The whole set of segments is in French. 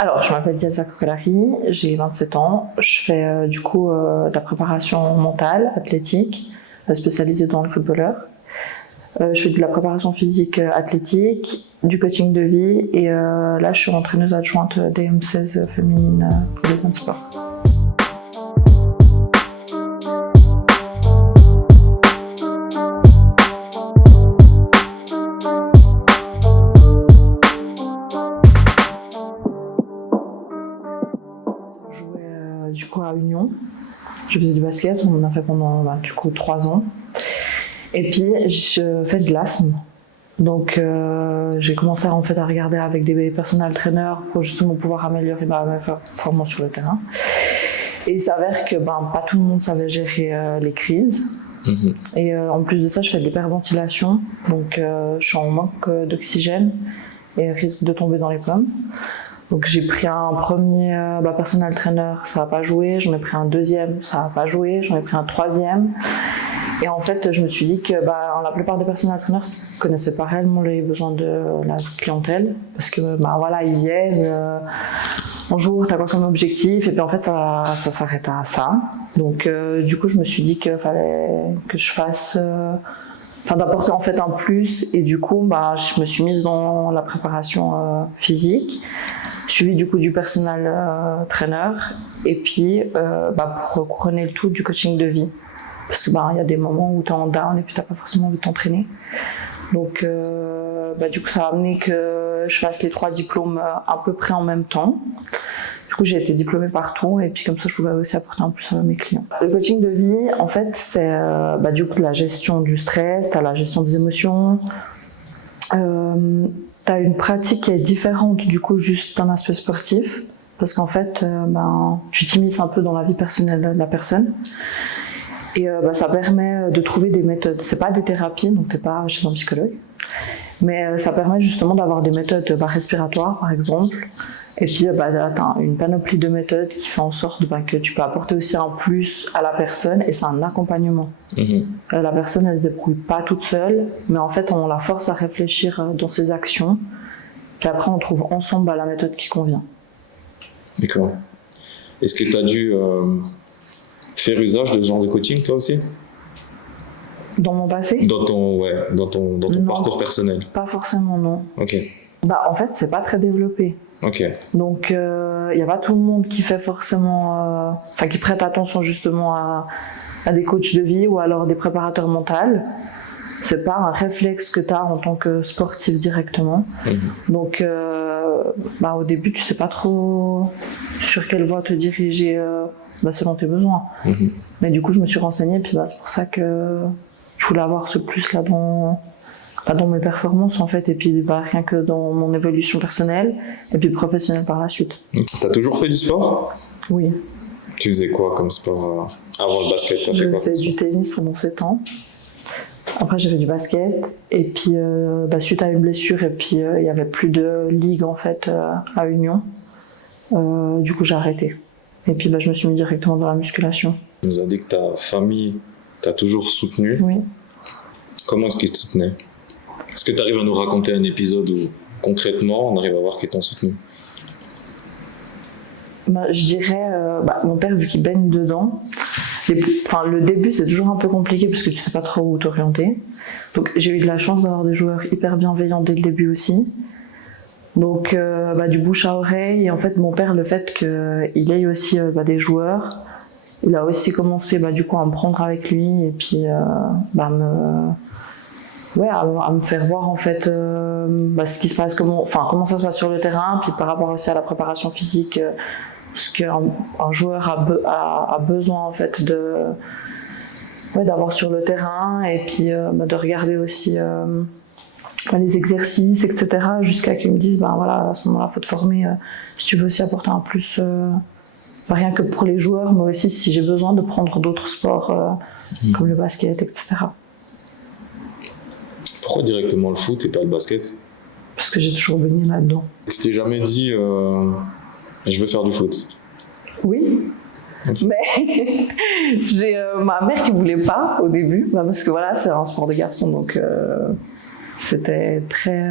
Alors, je m'appelle Dielsa Kokolari, j'ai 27 ans. Je fais de la préparation mentale, athlétique, spécialisée dans le footballeur. Je fais de la préparation physique athlétique, du coaching de vie et là, je suis entraîneuse adjointe des M16 féminines pour les handisports. À Union. Je faisais du basket, on en a fait pendant 3 ans. Et puis je fais de l'asthme. Donc j'ai commencé à regarder avec des personnels trainers pour justement pouvoir améliorer ma performance sur le terrain. Et il s'avère que pas tout le monde savait gérer les crises. Et en plus de ça, je fais de l'hyperventilation. Donc je suis en manque d'oxygène et risque de tomber dans les pommes. Donc j'ai pris un premier persononnel trainer, ça n'a pas joué, j'en ai pris un deuxième, ça n'a pas joué, j'en ai pris un troisième. Et en fait, je me suis dit que la plupart des personnel trainers ne connaissaient pas réellement les besoins de la clientèle. Parce que ils viennent, bonjour, t'as quoi comme objectif? Et puis en fait, ça s'arrête à ça. Donc du coup, je me suis dit qu'il fallait que je fasse... d'apporter en fait un plus. Et du coup, je me suis mise dans la préparation physique. Suivi du personnel trainer et puis pour couronner le tout du coaching de vie parce que il y a des moments où tu es en down et puis tu n'as pas forcément envie de t'entraîner donc ça a amené que je fasse les 3 diplômes à peu près en même temps. Du coup j'ai été diplômée partout et puis comme ça je pouvais aussi apporter un plus à mes clients. Le coaching de vie en fait c'est la gestion du stress, t'as la gestion des émotions, t'as une pratique qui est différente juste d'un aspect sportif parce qu'en fait tu t'immisces un peu dans la vie personnelle de la personne et ça permet de trouver des méthodes. C'est pas des thérapies, donc t'es pas chez un psychologue, mais ça permet justement d'avoir des méthodes respiratoires par exemple. Et puis t'as une panoplie de méthodes qui fait en sorte que tu peux apporter aussi un plus à la personne et c'est un accompagnement. La personne elle se débrouille pas toute seule, mais en fait on la force à réfléchir dans ses actions. Puis après on trouve ensemble la méthode qui convient. D'accord. Est-ce que tu as dû faire usage de ce genre de coaching toi aussi? Dans mon passé? Dans ton parcours personnel? Pas forcément, non. Ok. En fait c'est pas très développé. Okay. Donc il n'y a pas tout le monde qui fait forcément, qui prête attention justement à des coachs de vie ou alors des préparateurs mentaux. C'est pas un réflexe que tu as en tant que sportif directement. Donc au début tu sais pas trop sur quelle voie te diriger selon tes besoins. Mais du coup je me suis renseignée et puis c'est pour ça que je voulais avoir ce plus là dans mes performances en fait et puis rien que dans mon évolution personnelle et puis professionnelle par la suite. T'as toujours fait du sport? Oui. Tu faisais quoi comme sport avant le basket? Je faisais du tennis pendant 7 ans. Après j'ai fait du basket et puis suite à une blessure et puis il y avait plus de ligue en fait à Union. Du coup j'ai arrêté. Et puis je me suis mis directement dans la musculation. Tu nous as dit que ta famille t'a toujours soutenu. Oui. Comment est-ce qu'ils te soutenaient? Est-ce que tu arrives à nous raconter un épisode où, concrètement, on arrive à voir qu'ils t'ont soutenu? Je dirais, mon père, vu qu'il baigne dedans, le début, c'est toujours un peu compliqué parce que tu sais pas trop où t'orienter. Donc, j'ai eu de la chance d'avoir des joueurs hyper bienveillants dès le début aussi. Donc, du bouche à oreille. Et en fait, mon père, le fait qu'il ait aussi des joueurs, il a aussi commencé à me prendre avec lui et puis à me faire voir en fait ce qui se passe, comment ça se passe sur le terrain, puis par rapport aussi à la préparation physique, ce qu'un joueur a besoin en fait d'avoir sur le terrain et puis de regarder aussi les exercices, etc. jusqu'à qu'ils me disent à ce moment-là faut te former si tu veux aussi apporter un plus rien que pour les joueurs mais aussi si j'ai besoin de prendre d'autres sports comme le basket, etc. Pourquoi directement le foot et pas le basket? Parce que j'ai toujours baigné là-dedans. Tu t'es jamais dit je veux faire du foot? Oui. Okay. Mais j'ai ma mère qui voulait pas au début, parce que c'est un sport de garçon, donc c'était très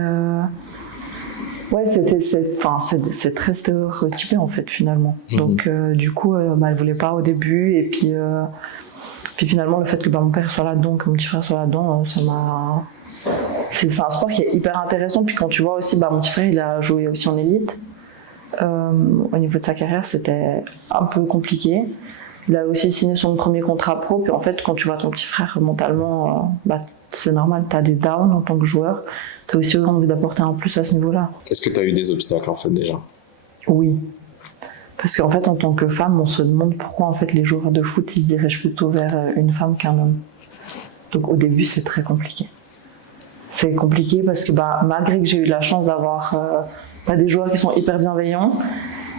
Ouais, c'est très stéréotypé en fait finalement. Donc du coup, elle voulait pas au début et puis finalement le fait que mon père soit là-dedans, que mon petit frère soit là-dedans, ça m'a. C'est un sport qui est hyper intéressant. Puis quand tu vois aussi, mon petit frère il a joué aussi en élite. Au niveau de sa carrière, c'était un peu compliqué. Il a aussi signé son premier contrat pro. Puis en fait, quand tu vois ton petit frère mentalement, c'est normal, tu as des downs en tant que joueur. Tu as aussi envie d'apporter un plus à ce niveau-là. Est-ce que tu as eu des obstacles en fait déjà? Oui. Parce qu'en fait, en tant que femme, on se demande pourquoi en fait, les joueurs de foot ils se dirigent plutôt vers une femme qu'un homme. Donc au début, c'est très compliqué. C'est compliqué parce que malgré que j'ai eu la chance d'avoir des joueurs qui sont hyper bienveillants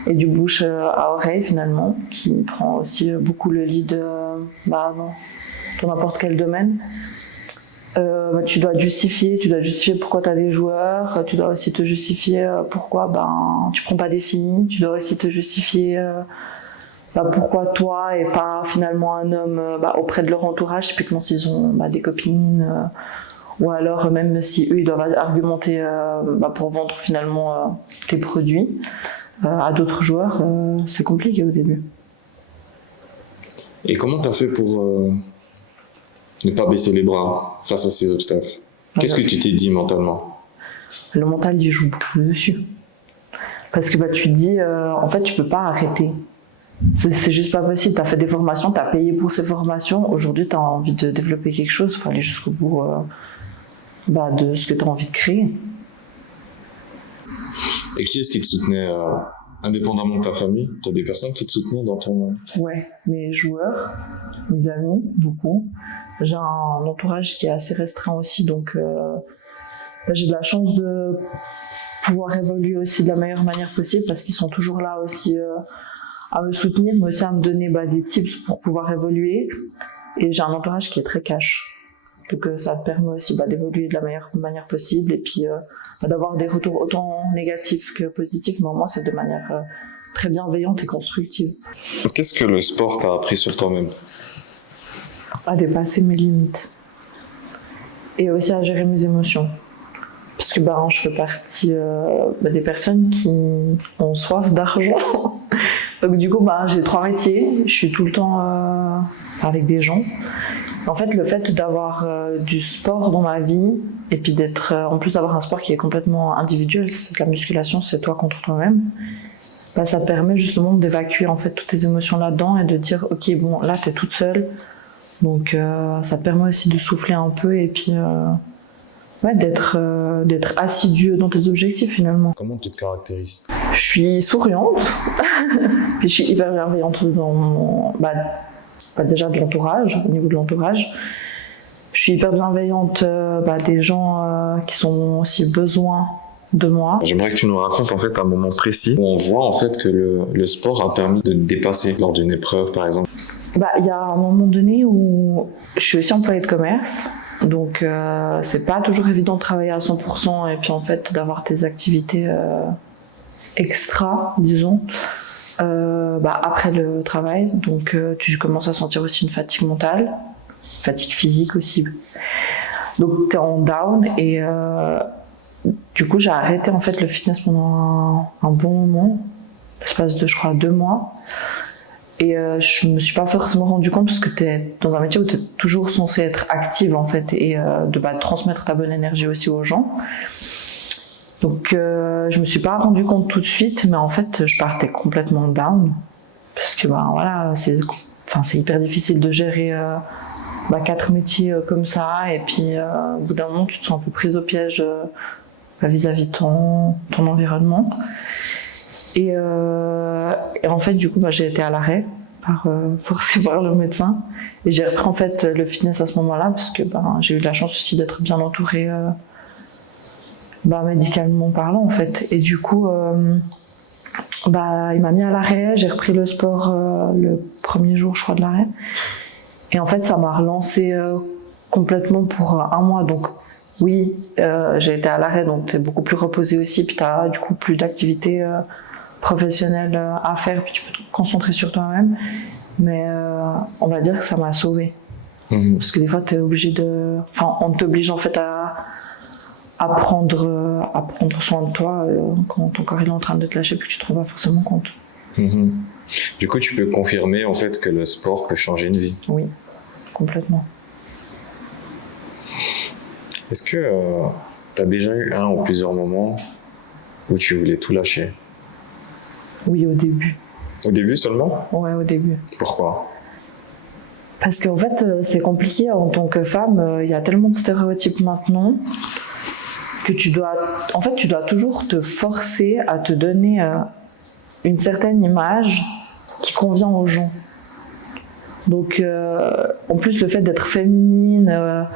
et du bouche à oreille finalement, qui prend aussi beaucoup le lead dans n'importe quel domaine. Tu dois justifier pourquoi tu as des joueurs, tu dois aussi te justifier pourquoi tu prends pas des filles, tu dois aussi te justifier pourquoi toi et pas finalement un homme auprès de leur entourage, typiquement s'ils ont des copines, ou alors même si eux ils doivent argumenter pour vendre finalement tes produits à d'autres joueurs, c'est compliqué au début. Et comment tu as fait pour ne pas baisser les bras face à ces obstacles? Qu'est-ce que tu t'es dit mentalement? Le mental, il joue beaucoup dessus. Parce que tu te dis, en fait, tu peux pas arrêter. C'est juste pas possible. Tu as fait des formations, tu as payé pour ces formations. Aujourd'hui, tu as envie de développer quelque chose. Il faut aller jusqu'au bout de ce que tu as envie de créer. Et qui est-ce qui te soutenait indépendamment de ta famille? Tu as des personnes qui te soutenaient dans ton... Ouais, mes joueurs, mes amis, beaucoup. J'ai un entourage qui est assez restreint aussi, donc j'ai de la chance de pouvoir évoluer aussi de la meilleure manière possible parce qu'ils sont toujours là aussi à me soutenir, mais aussi à me donner des tips pour pouvoir évoluer. Et j'ai un entourage qui est très cash. Donc ça te permet aussi d'évoluer de la meilleure manière possible et puis d'avoir des retours autant négatifs que positifs, mais moi c'est de manière très bienveillante et constructive. Qu'est-ce que le sport t'a appris sur toi-même? À dépasser mes limites et aussi à gérer mes émotions. Parce que je fais partie des personnes qui ont soif d'argent. Donc du coup, j'ai 3 métiers, je suis tout le temps avec des gens. En fait, le fait d'avoir du sport dans ma vie et puis d'être, en plus d'avoir un sport qui est complètement individuel, c'est la musculation, c'est toi contre toi-même, ça permet justement d'évacuer en fait toutes tes émotions là-dedans et de dire ok, là t'es toute seule, donc ça te permet aussi de souffler un peu et puis d'être assidu dans tes objectifs finalement. Comment tu te caractérises? Je suis souriante, puis je suis hyper bienveillante dans mon, déjà de l'entourage, au niveau de l'entourage. Je suis hyper bienveillante des gens qui sont aussi besoin de moi. J'aimerais que tu nous racontes en fait un moment précis où on voit en fait que le sport a permis de te dépasser lors d'une épreuve par exemple. Il y a un moment donné où je suis aussi employée de commerce, donc c'est pas toujours évident de travailler à 100% et puis en fait d'avoir tes activités extra, disons. Après le travail, donc tu commences à sentir aussi une fatigue mentale, fatigue physique aussi. Donc tu es en down et du coup j'ai arrêté en fait le fitness pendant un bon moment, l'espace de je crois 2 mois. Et je me suis pas forcément rendu compte parce que tu es dans un métier où tu es toujours censé être active en fait et de transmettre ta bonne énergie aussi aux gens. Donc je me suis pas rendu compte tout de suite, mais en fait je partais complètement down parce que c'est hyper difficile de gérer 4 métiers comme ça et puis au bout d'un moment tu te sens un peu prise au piège vis-à-vis de ton environnement et en fait du coup j'ai été à l'arrêt forcé par le médecin et j'ai repris en fait le fitness à ce moment-là parce que j'ai eu la chance aussi d'être bien entourée médicalement parlant en fait et du coup il m'a mis à l'arrêt, j'ai repris le sport le premier jour je crois de l'arrêt et en fait ça m'a relancé complètement pour 1 mois donc oui j'ai été à l'arrêt donc t'es beaucoup plus reposé aussi puis t'as du coup plus d'activités professionnelles à faire puis tu peux te concentrer sur toi-même mais on va dire que ça m'a sauvée parce que des fois t'es obligé on t'oblige en fait à prendre soin de toi quand ton corps il est en train de te lâcher puis que tu te rends pas forcément compte. Du coup, tu peux confirmer en fait que le sport peut changer une vie. Oui, complètement. Est-ce que tu as déjà eu un ou plusieurs moments où tu voulais tout lâcher? Oui, au début. Au début seulement? Ouais, au début. Pourquoi? Parce qu'en fait, c'est compliqué en tant que femme. Il y a tellement de stéréotypes maintenant que tu dois toujours te forcer à te donner une certaine image qui convient aux gens. Donc, en plus, le fait d'être féminine,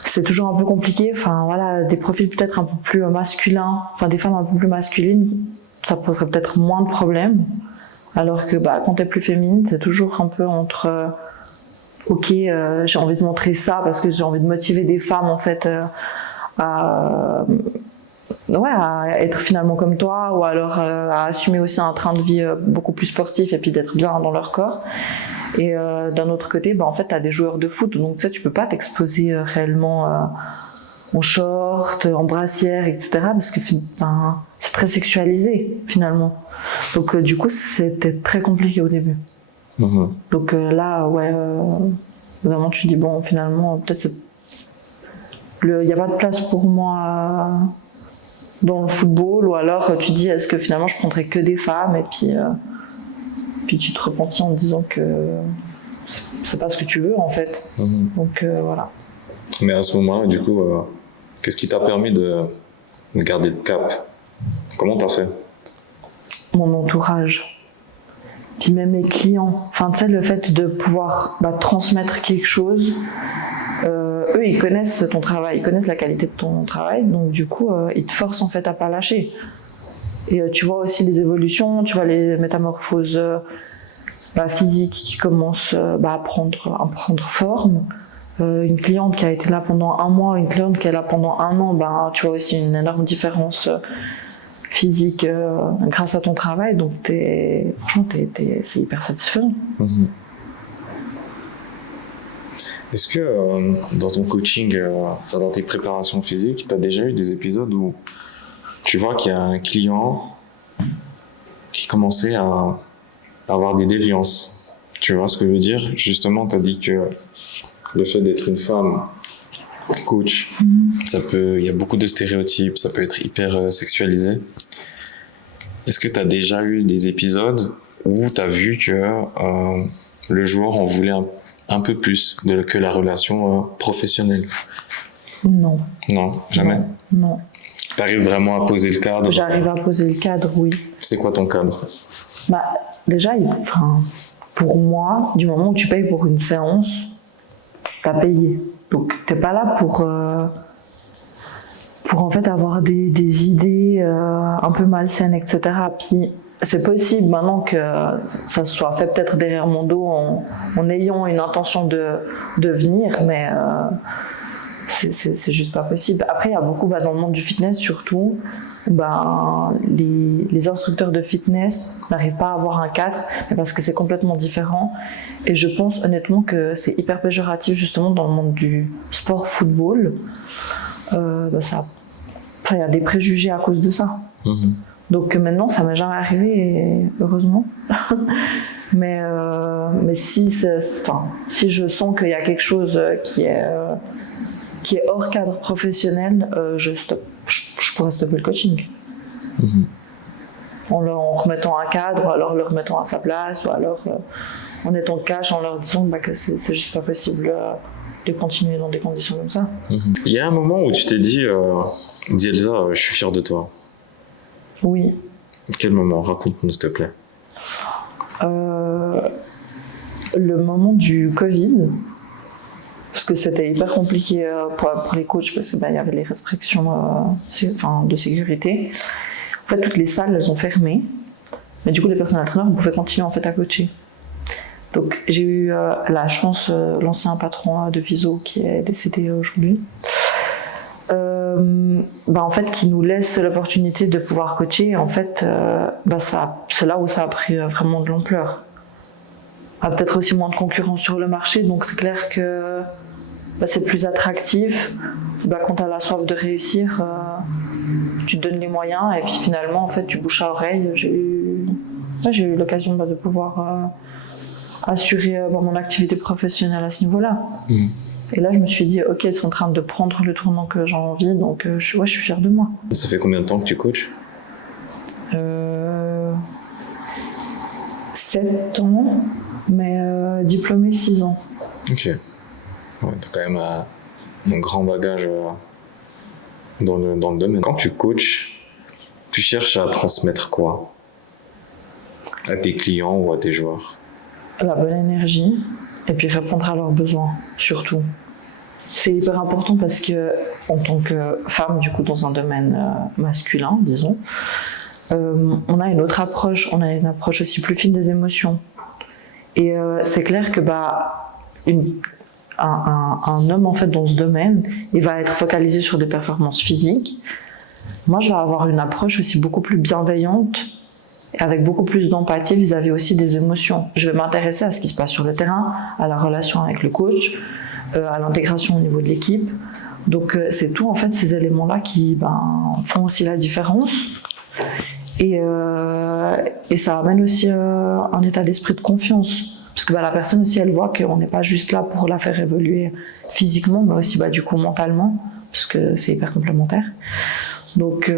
c'est toujours un peu compliqué. Enfin, voilà, des profils peut-être un peu plus masculins, enfin des femmes un peu plus masculines, ça poserait peut-être moins de problèmes. Alors que quand t'es plus féminine, c'est toujours un peu entre ok, j'ai envie de montrer ça parce que j'ai envie de motiver des femmes en fait à être finalement comme toi, ou alors à assumer aussi un train de vie beaucoup plus sportif et puis d'être bien dans leur corps. Et d'un autre côté, en fait, t'as des joueurs de foot, donc tu sais, tu peux pas t'exposer réellement en short, en brassière, etc. parce que c'est très sexualisé finalement. Donc du coup, c'était très compliqué au début. Donc là, vraiment, tu dis finalement, peut-être il n'y a pas de place pour moi dans le football, ou alors tu dis, est-ce que finalement je prendrais que des femmes, et puis tu te repentis en te disant que c'est pas ce que tu veux en fait. Donc voilà. Mais à ce moment-là, du coup, qu'est-ce qui t'a permis de garder le cap? Comment t'as fait? Mon entourage, puis même mes clients. Enfin, tu sais, le fait de pouvoir transmettre quelque chose. Eux, ils connaissent ton travail, ils connaissent la qualité de ton travail, donc du coup, ils te forcent en fait à pas lâcher. Et tu vois aussi les évolutions, tu vois les métamorphoses physiques qui commencent à prendre forme. Une cliente qui a été là pendant 1 mois, une cliente qui est là pendant 1 an, tu vois aussi une énorme différence physique grâce à ton travail, donc franchement, c'est hyper satisfaisant. Est-ce que dans ton coaching, dans tes préparations physiques, tu as déjà eu des épisodes où tu vois qu'il y a un client qui commençait à avoir des déviances? Tu vois ce que je veux dire? Justement, tu as dit que le fait d'être une femme coach, il y a beaucoup de stéréotypes, ça peut être hyper sexualisé. Est-ce que tu as déjà eu des épisodes où tu as vu que le joueur en voulait un peu plus que la relation professionnelle? Non. Non, jamais? Non. Tu arrives vraiment à poser le cadre? J'arrive à poser le cadre, oui. C'est quoi ton cadre? Déjà, pour moi, du moment où tu payes pour une séance, t'as payé. Donc t'es pas là pour en fait avoir des idées un peu malsaines, etc. Puis c'est possible maintenant que ça soit fait peut-être derrière mon dos en ayant une intention de venir, mais c'est juste pas possible. Après, il y a beaucoup dans le monde du fitness surtout, les instructeurs de fitness n'arrivent pas à avoir un cadre parce que c'est complètement différent. Et je pense honnêtement que c'est hyper péjoratif justement dans le monde du sport football. Il y a des préjugés à cause de ça. Donc maintenant, ça m'est jamais arrivé, heureusement. mais si je sens qu'il y a quelque chose qui est hors cadre professionnel, je pourrais stopper le coaching. En remettant un cadre, ou alors le remettant à sa place, ou alors en étant cash, en leur disant que c'est juste pas possible de continuer dans des conditions comme ça. Il y a un moment où tu t'es dit, Elsa, je suis fier de toi. Oui. Quel moment? Raconte-nous, s'il te plaît. Le moment du Covid, parce que c'était hyper compliqué pour les coachs, parce qu'il y avait les restrictions de sécurité. En fait, toutes les salles, elles ont fermé. Mais du coup, les personnes entraîneurs pouvaient continuer en fait, à coacher. Donc, j'ai eu la chance, l'ancien patron de Viso qui est décédé aujourd'hui, en fait, qui nous laisse l'opportunité de pouvoir coacher. En fait, c'est là où ça a pris vraiment de l'ampleur. Il y a peut-être aussi moins de concurrence sur le marché, donc c'est clair que c'est plus attractif. Quand tu as la soif de réussir, tu te donnes les moyens et puis finalement en fait tu bouches à oreille. J'ai eu l'occasion de pouvoir assurer mon activité professionnelle à ce niveau-là. Et là je me suis dit ok, ils sont en train de prendre le tournant que j'ai envie, donc je suis fière de moi. Ça fait combien de temps que tu coaches? 7 ans, mais diplômée 6 ans. Ok. Ouais, t'as quand même un grand bagage dans le domaine. Quand tu coaches, tu cherches à transmettre quoi à tes clients ou à tes joueurs? La bonne énergie et puis répondre à leurs besoins, surtout. C'est hyper important parce que en tant que femme, du coup, dans un domaine masculin, disons, on a une autre approche, on a une approche aussi plus fine des émotions. Et c'est clair que un homme en fait dans ce domaine, il va être focalisé sur des performances physiques. Moi, je vais avoir une approche aussi beaucoup plus bienveillante et avec beaucoup plus d'empathie vis-à-vis aussi des émotions. Je vais m'intéresser à ce qui se passe sur le terrain, à la relation avec le coach, à l'intégration au niveau de l'équipe. Donc c'est tout en fait ces éléments-là qui font aussi la différence. Et ça amène aussi un état d'esprit de confiance. Parce que la personne aussi, elle voit qu'on n'est pas juste là pour la faire évoluer physiquement, mais aussi du coup mentalement, parce que c'est hyper complémentaire. Donc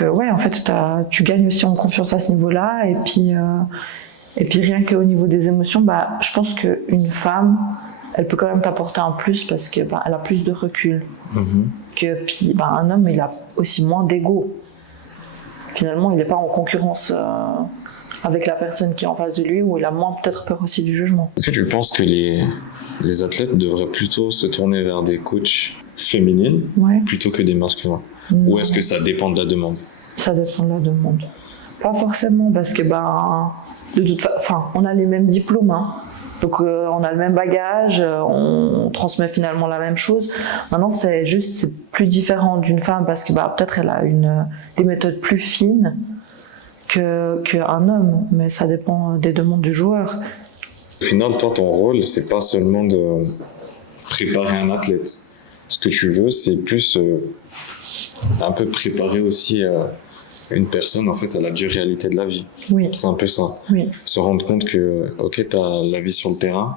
ouais, en fait, tu gagnes aussi en confiance à ce niveau-là. Et puis rien qu'au niveau des émotions, je pense qu'une femme, elle peut quand même t'apporter un plus parce qu'elle a plus de recul. Puis un homme, il a aussi moins d'ego. Finalement, il n'est pas en concurrence avec la personne qui est en face de lui, où il a moins peut-être peur aussi du jugement. Est-ce que tu penses que les athlètes devraient plutôt se tourner vers des coachs féminines plutôt que des masculins? Ou est-ce que ça dépend de la demande? Ça dépend de la demande. Pas forcément, parce que on a les mêmes diplômes, hein. Donc on a le même bagage, on transmet finalement la même chose. Maintenant c'est plus différent d'une femme parce que peut-être elle a des méthodes plus fines qu'un homme, mais ça dépend des demandes du joueur. Au final, toi, ton rôle, c'est pas seulement de préparer un athlète. Ce que tu veux, c'est plus un peu préparer aussi une personne en fait à la dure réalité de la vie. Oui. C'est un peu ça. Oui. Se rendre compte que t'as la vie sur le terrain,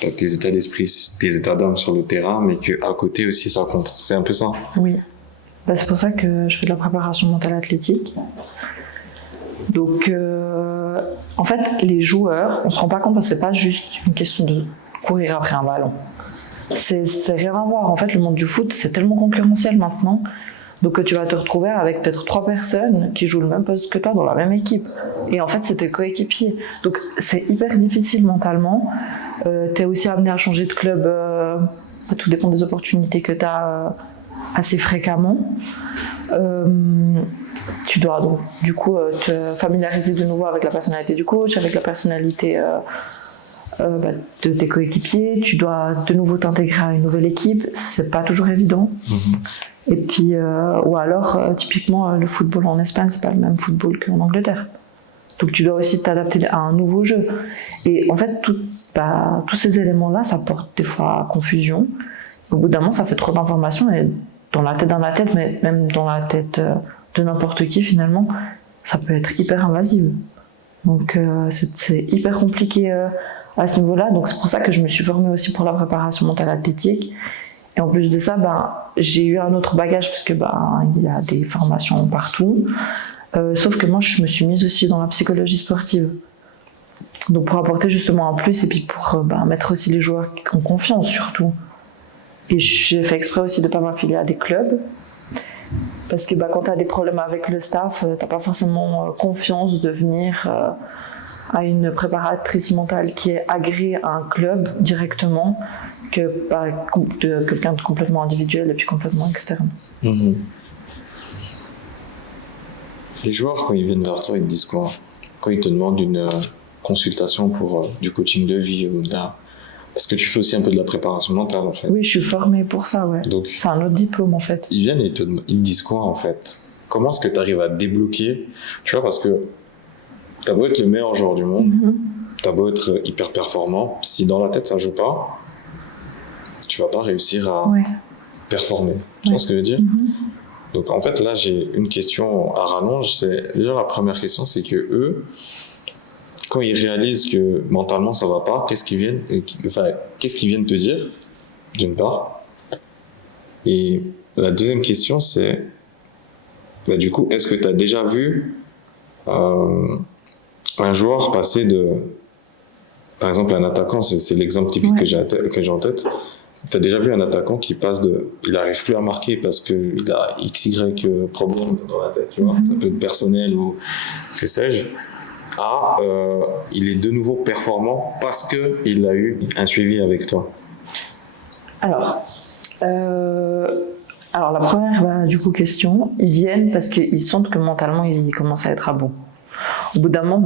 t'as tes états d'esprit, tes états d'âme sur le terrain, mais qu'à côté aussi ça compte. C'est un peu ça. Oui. C'est pour ça que je fais de la préparation mentale athlétique. Donc en fait les joueurs, on se rend pas compte parce que c'est pas juste une question de courir après un ballon. C'est rien à voir. En fait, le monde du foot, c'est tellement concurrentiel maintenant. Donc tu vas te retrouver avec peut-être 3 personnes qui jouent le même poste que toi dans la même équipe. Et en fait, c'est tes coéquipiers. Donc c'est hyper difficile mentalement. Tu es aussi amené à changer de club. Tout dépend des opportunités que tu as assez fréquemment. Tu dois donc du coup te familiariser de nouveau avec la personnalité du coach, avec la personnalité de tes coéquipiers. Tu dois de nouveau t'intégrer à une nouvelle équipe. C'est pas toujours évident. Et puis, ou alors, typiquement, le football en Espagne, c'est pas le même football qu'en Angleterre. Donc, tu dois aussi t'adapter à un nouveau jeu. Et en fait, tous ces éléments-là, ça porte des fois à confusion. Au bout d'un moment, ça fait trop d'informations et dans la tête d'un athlète, mais même dans la tête de n'importe qui, finalement, ça peut être hyper invasif. Donc, c'est hyper compliqué à ce niveau-là. Donc, c'est pour ça que je me suis formée aussi pour la préparation mentale athlétique. Et en plus de ça, j'ai eu un autre bagage parce que il y a des formations partout. Sauf que moi, je me suis mise aussi dans la psychologie sportive. Donc pour apporter justement un plus et puis pour mettre aussi les joueurs qui ont confiance surtout. Et j'ai fait exprès aussi de ne pas m'affilier à des clubs. Parce que quand tu as des problèmes avec le staff, tu n'as pas forcément confiance de venir à une préparatrice mentale qui est agréée à un club directement que de quelqu'un de complètement individuel et puis complètement externe. Les joueurs, quand ils viennent vers toi, ils te disent quoi? Quand ils te demandent une consultation pour du coaching de vie ou parce que tu fais aussi un peu de la préparation mentale en fait. Oui, je suis formée pour ça, ouais. Donc, c'est un autre diplôme en fait. Ils viennent et ils te disent quoi en fait? Comment est-ce que tu arrives à débloquer? Tu vois, parce que tu as beau être le meilleur joueur du monde, t'as beau être hyper performant, si dans la tête ça joue pas, tu vas pas réussir à performer. Tu vois ce que je veux dire? Donc en fait là j'ai une question à rallonge. C'est déjà la première question, c'est que eux, quand ils réalisent que mentalement ça va pas, qu'est-ce qu'ils viennent te dire d'une part. Et la deuxième question c'est du coup, est-ce que tu as déjà vu un joueur passer par exemple un attaquant, c'est l'exemple typique que j'ai en tête. Tu as déjà vu un attaquant qui passe il n'arrive plus à marquer parce qu'il a XY problème dans la tête, tu vois, ça peut être personnel ou que sais-je, il est de nouveau performant parce qu'il a eu un suivi avec toi. Alors la première question, ils viennent parce qu'ils sentent que mentalement ils commencent à être à bout. Au bout d'un moment,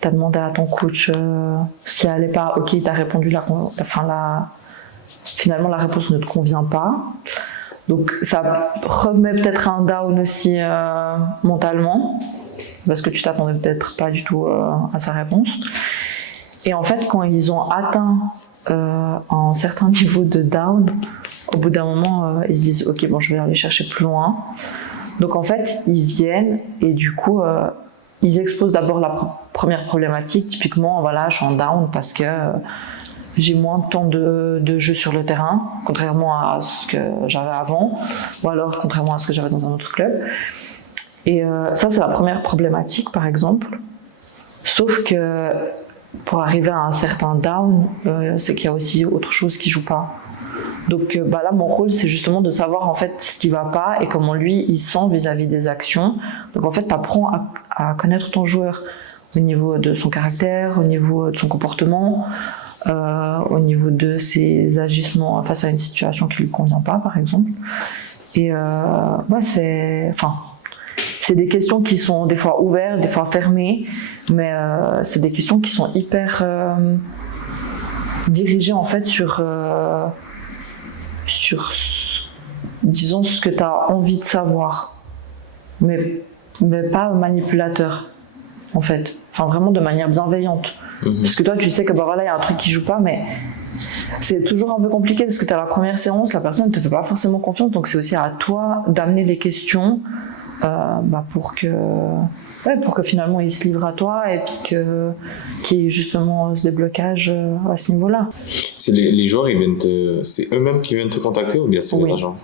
t'as demandé à ton coach ce qui allait pas, ok, t'as répondu finalement la réponse ne te convient pas. Donc ça remet peut-être un down aussi mentalement, parce que tu t'attendais peut-être pas du tout à sa réponse. Et en fait, quand ils ont atteint un certain niveau de down, au bout d'un moment, ils se disent ok, bon, je vais aller chercher plus loin. Donc en fait, ils viennent et du coup, ils exposent d'abord la première problématique. Typiquement, voilà, je suis en down parce que j'ai moins de temps de jeu sur le terrain, contrairement à ce que j'avais avant, ou alors contrairement à ce que j'avais dans un autre club. Et ça, c'est la première problématique, par exemple. Sauf que pour arriver à un certain down, c'est qu'il y a aussi autre chose qui joue pas. Donc là, mon rôle, c'est justement de savoir en fait ce qui va pas et comment lui, il sent vis-à-vis des actions. Donc en fait, tu apprends à connaître ton joueur au niveau de son caractère, au niveau de son comportement, au niveau de ses agissements face à une situation qui lui convient pas, par exemple. Et c'est des questions qui sont des fois ouvertes, des fois fermées, mais c'est des questions qui sont hyper dirigées en fait sur disons ce que tu as envie de savoir, mais pas manipulateur en fait, enfin vraiment de manière bienveillante. Parce que toi tu sais que il y a un truc qui joue pas, mais c'est toujours un peu compliqué parce que tu as la première séance, la personne ne te fait pas forcément confiance, donc c'est aussi à toi d'amener des questions pour que finalement il se livre à toi et puis qu'il y ait justement ce déblocage à ce niveau-là. C'est les joueurs, c'est eux-mêmes qui viennent te contacter ou bien c'est les agents?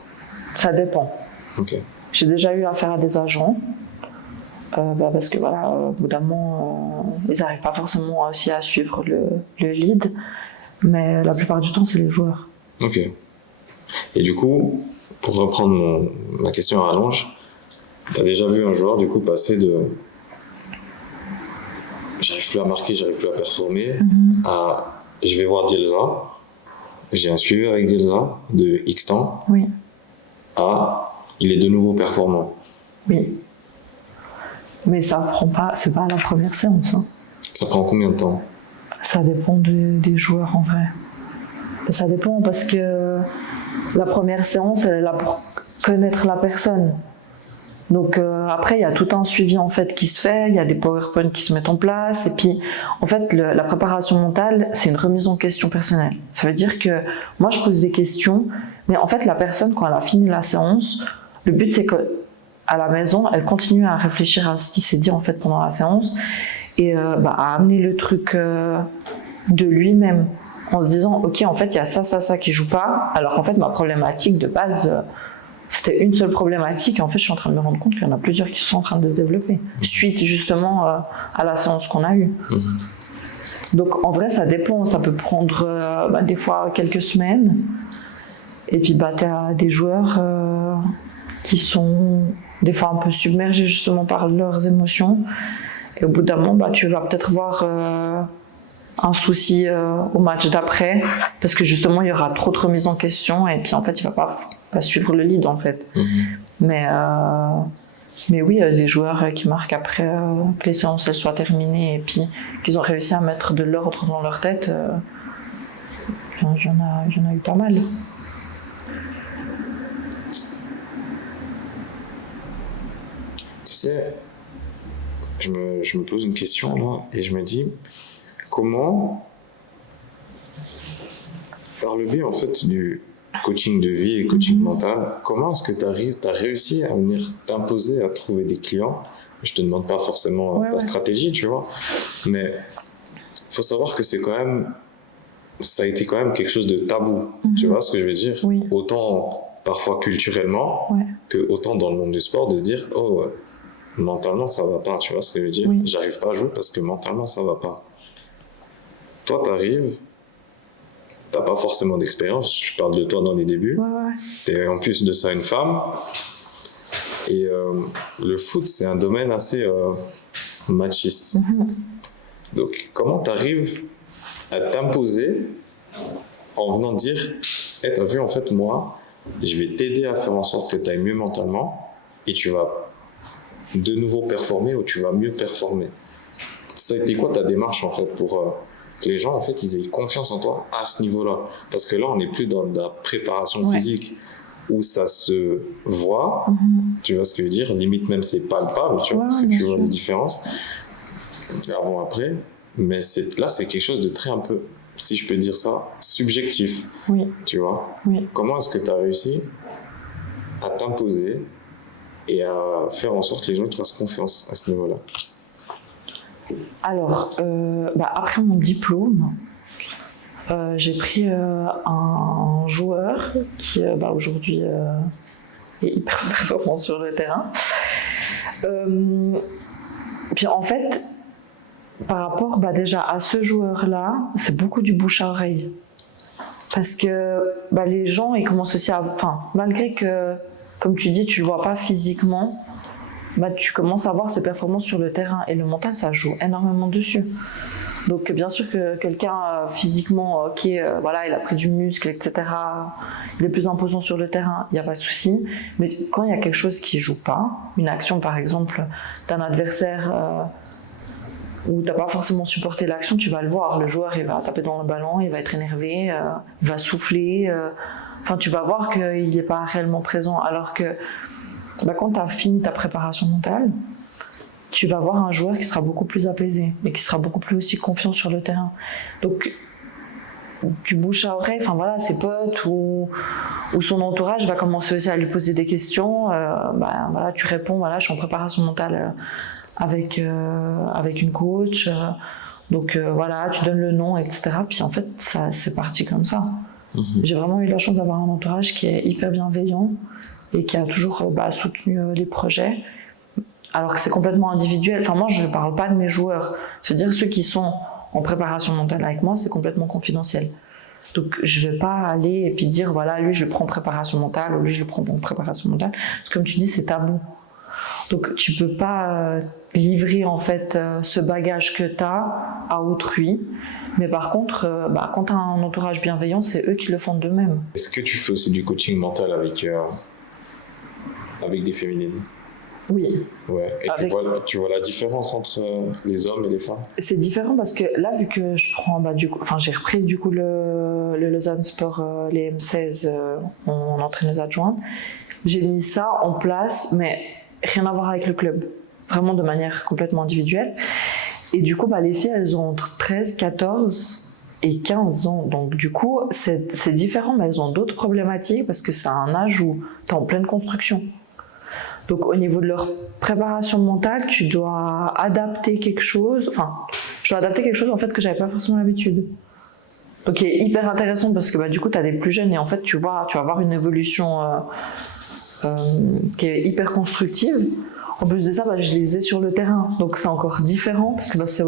Ça dépend. Okay. J'ai déjà eu affaire à des agents parce que au bout d'un moment ils n'arrivent pas forcément aussi à suivre le lead, mais la plupart du temps c'est les joueurs. Ok. Et du coup, pour reprendre ma question à rallonge, t'as déjà vu un joueur du coup passer de j'arrive plus à marquer, j'arrive plus à performer à je vais voir Dielza, j'ai un suivi avec Dielza de X temps, à il est de nouveau performant. Oui. Mais ça prend pas, c'est pas la première séance. Hein. Ça prend combien de temps? Ça dépend des joueurs en vrai. Ça dépend parce que la première séance, elle est là pour connaître la personne. Donc après, il y a tout un suivi en fait qui se fait, il y a des PowerPoint qui se mettent en place, et puis en fait, la préparation mentale, c'est une remise en question personnelle. Ça veut dire que moi, je pose des questions, mais en fait, la personne, quand elle a fini la séance, le but c'est qu'à la maison, elle continue à réfléchir à ce qui s'est dit en fait pendant la séance, et à amener le truc de lui-même, en se disant, ok, en fait, il y a ça qui joue pas, alors qu'en fait, ma problématique de base, c'était une seule problématique, et en fait, je suis en train de me rendre compte qu'il y en a plusieurs qui sont en train de se développer, suite justement à la séance qu'on a eue. Donc, en vrai, ça dépend, ça peut prendre des fois quelques semaines, et puis tu as des joueurs qui sont des fois un peu submergés justement par leurs émotions, et au bout d'un moment, tu vas peut-être voir un souci au match d'après, parce que justement il y aura trop de remise en question et puis en fait il va pas suivre le lead en fait. Mais oui, il y a des joueurs qui marquent après que les séances elles soient terminées et puis qu'ils ont réussi à mettre de l'ordre dans leur tête. J'en ai eu pas mal. Tu sais, je me pose une question là et je me dis, comment, par le biais en fait du coaching de vie et coaching mental, comment est-ce que tu as réussi à venir t'imposer à trouver des clients? Je te demande pas forcément ta stratégie, tu vois, mais il faut savoir que c'est quand même, ça a été quand même quelque chose de tabou, tu vois ce que je veux dire? Oui. Autant parfois culturellement que autant dans le monde du sport, de se dire oh mentalement ça va pas, tu vois ce que je veux dire? J'arrive pas à jouer parce que mentalement ça va pas. Toi t'arrives, t'as pas forcément d'expérience, je parle de toi dans les débuts, t'es en plus de ça une femme, et le foot c'est un domaine assez machiste. Donc comment t'arrives à t'imposer en venant dire hey, t'as vu en fait moi je vais t'aider à faire en sorte que tu ailles mieux mentalement et tu vas de nouveau performer ou tu vas mieux performer. Ça a été quoi ta démarche en fait pour que les gens en fait ils aient confiance en toi à ce niveau-là? Parce que là on n'est plus dans de la préparation physique où ça se voit, tu vois ce que je veux dire, limite même c'est palpable, tu vois, parce que tu vois les différences avant après, mais là c'est quelque chose de très un peu, si je peux dire ça, subjectif, tu vois. Comment est-ce que tu as réussi à t'imposer et à faire en sorte que les gens te fassent confiance à ce niveau-là? Alors, après mon diplôme, j'ai pris un joueur qui aujourd'hui est hyper performant sur le terrain. Puis en fait, par rapport déjà à ce joueur-là, c'est beaucoup du bouche à oreille. Parce que les gens, ils commencent aussi à... Enfin, malgré que, comme tu dis, tu le vois pas physiquement, tu commences à voir ses performances sur le terrain. Et le mental, ça joue énormément dessus. Donc bien sûr que quelqu'un physiquement, il a pris du muscle, etc., il est plus imposant sur le terrain, il n'y a pas de souci. Mais quand il y a quelque chose qui ne joue pas, une action par exemple d'un adversaire où tu n'as pas forcément supporté l'action, tu vas le voir. Le joueur, il va taper dans le ballon, il va être énervé, il va souffler. Tu vas voir qu'il n'est pas réellement présent. Alors que quand tu as fini ta préparation mentale, tu vas voir un joueur qui sera beaucoup plus apaisé et qui sera beaucoup plus aussi confiant sur le terrain. Donc, du bouche à oreille, ses potes ou son entourage va commencer aussi à lui poser des questions. Tu réponds, je suis en préparation mentale avec une coach. Tu donnes le nom, etc. Puis en fait, c'est parti comme ça. J'ai vraiment eu la chance d'avoir un entourage qui est hyper bienveillant et qui a toujours soutenu les projets. Alors que c'est complètement individuel. Moi, je ne parle pas de mes joueurs. C'est-à-dire ceux qui sont en préparation mentale avec moi, c'est complètement confidentiel. Donc, je ne vais pas aller et puis dire, lui, je le prends en préparation mentale ou lui, je le prends en préparation mentale. Parce que, comme tu dis, c'est tabou. Donc, tu ne peux pas livrer, en fait, ce bagage que tu as à autrui. Mais par contre, quand tu as un entourage bienveillant, c'est eux qui le font d'eux-mêmes. Est-ce que tu fais aussi du coaching mental avec des féminines? Oui. Ouais. Et tu vois la différence entre les hommes et les femmes? C'est différent parce que là, vu que je prends, j'ai repris du coup le Lausanne Sport, les M16 en entraîneuse adjointe, j'ai mis ça en place, mais rien à voir avec le club, vraiment de manière complètement individuelle. Et du coup, les filles, elles ont entre 13, 14 et 15 ans. Donc du coup, c'est différent, mais elles ont d'autres problématiques parce que c'est un âge où tu es en pleine construction. Donc au niveau de leur préparation mentale, tu dois adapter quelque chose. Je dois adapter quelque chose en fait que j'avais pas forcément l'habitude. Donc qui est hyper intéressant parce que du coup tu as des plus jeunes et en fait tu vas avoir une évolution qui est hyper constructive. En plus de ça, je les ai sur le terrain, donc c'est encore différent parce que c'est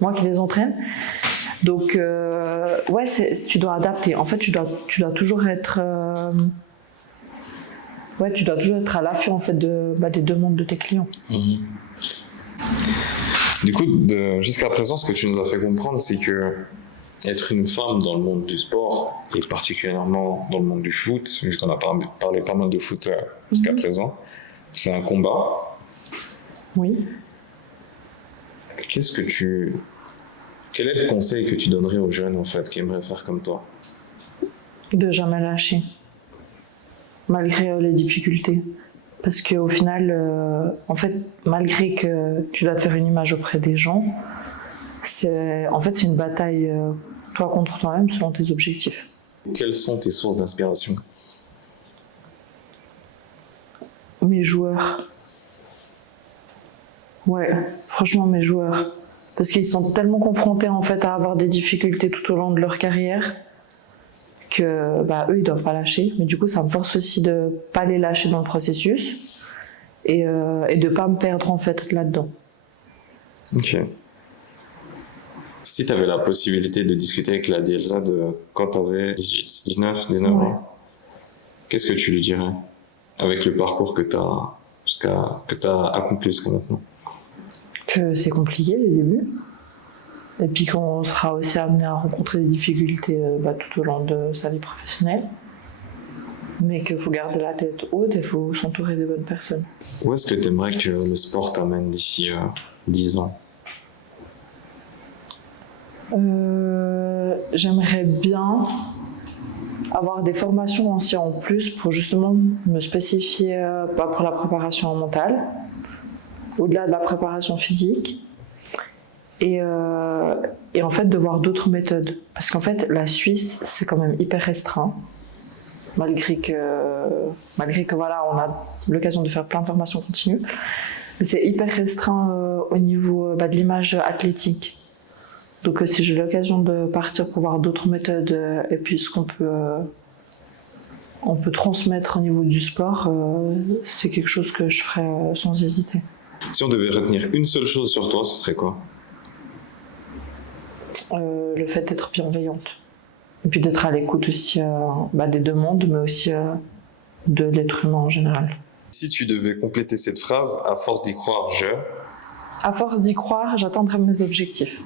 moi qui les entraîne. Donc tu dois adapter. En fait, tu dois toujours être tu dois toujours être à l'affût en fait des demandes de tes clients. Du coup, jusqu'à présent, ce que tu nous as fait comprendre, c'est que être une femme dans le monde du sport, et particulièrement dans le monde du foot, vu qu'on a parlé pas mal de foot jusqu'à présent, c'est un combat. Oui. Quel est le conseil que tu donnerais aux jeunes en fait qui aimeraient faire comme toi? De jamais lâcher. Malgré les difficultés. Parce qu'au final, malgré que tu dois te faire une image auprès des gens, En fait, c'est une bataille toi contre toi-même selon tes objectifs. Quelles sont tes sources d'inspiration? Mes joueurs. Ouais, franchement, mes joueurs. Parce qu'ils sont tellement confrontés en fait à avoir des difficultés tout au long de leur carrière que eux, ils doivent pas lâcher. Mais du coup, ça me force aussi de pas les lâcher dans le processus et de pas me perdre en fait là-dedans. Ok. Si tu avais la possibilité de discuter avec la Dielsa de quand tu avais 19 ans, qu'est-ce que tu lui dirais avec le parcours que tu as accompli jusqu'à maintenant? Que c'est compliqué les débuts. Et puis qu'on sera aussi amené à rencontrer des difficultés tout au long de sa vie professionnelle. Mais qu'il faut garder la tête haute et il faut s'entourer des bonnes personnes. Où est-ce que tu aimerais que le sport t'amène d'ici 10 ans? J'aimerais bien avoir des formations aussi en plus pour justement me spécifier pour la préparation mentale, au-delà de la préparation physique. Et en fait de voir d'autres méthodes. Parce qu'en fait, la Suisse, c'est quand même hyper restreint. Malgré que voilà, on a l'occasion de faire plein de formations continues. Mais c'est hyper restreint au niveau de l'image athlétique. Donc si j'ai l'occasion de partir pour voir d'autres méthodes et puis ce qu'on peut transmettre au niveau du sport, c'est quelque chose que je ferais sans hésiter. Si on devait retenir une seule chose sur toi, ce serait quoi? Le fait d'être bienveillante. Et puis d'être à l'écoute aussi des deux mondes, mais aussi de l'être humain en général. Si tu devais compléter cette phrase, à force d'y croire, À force d'y croire, j'atteindrai mes objectifs.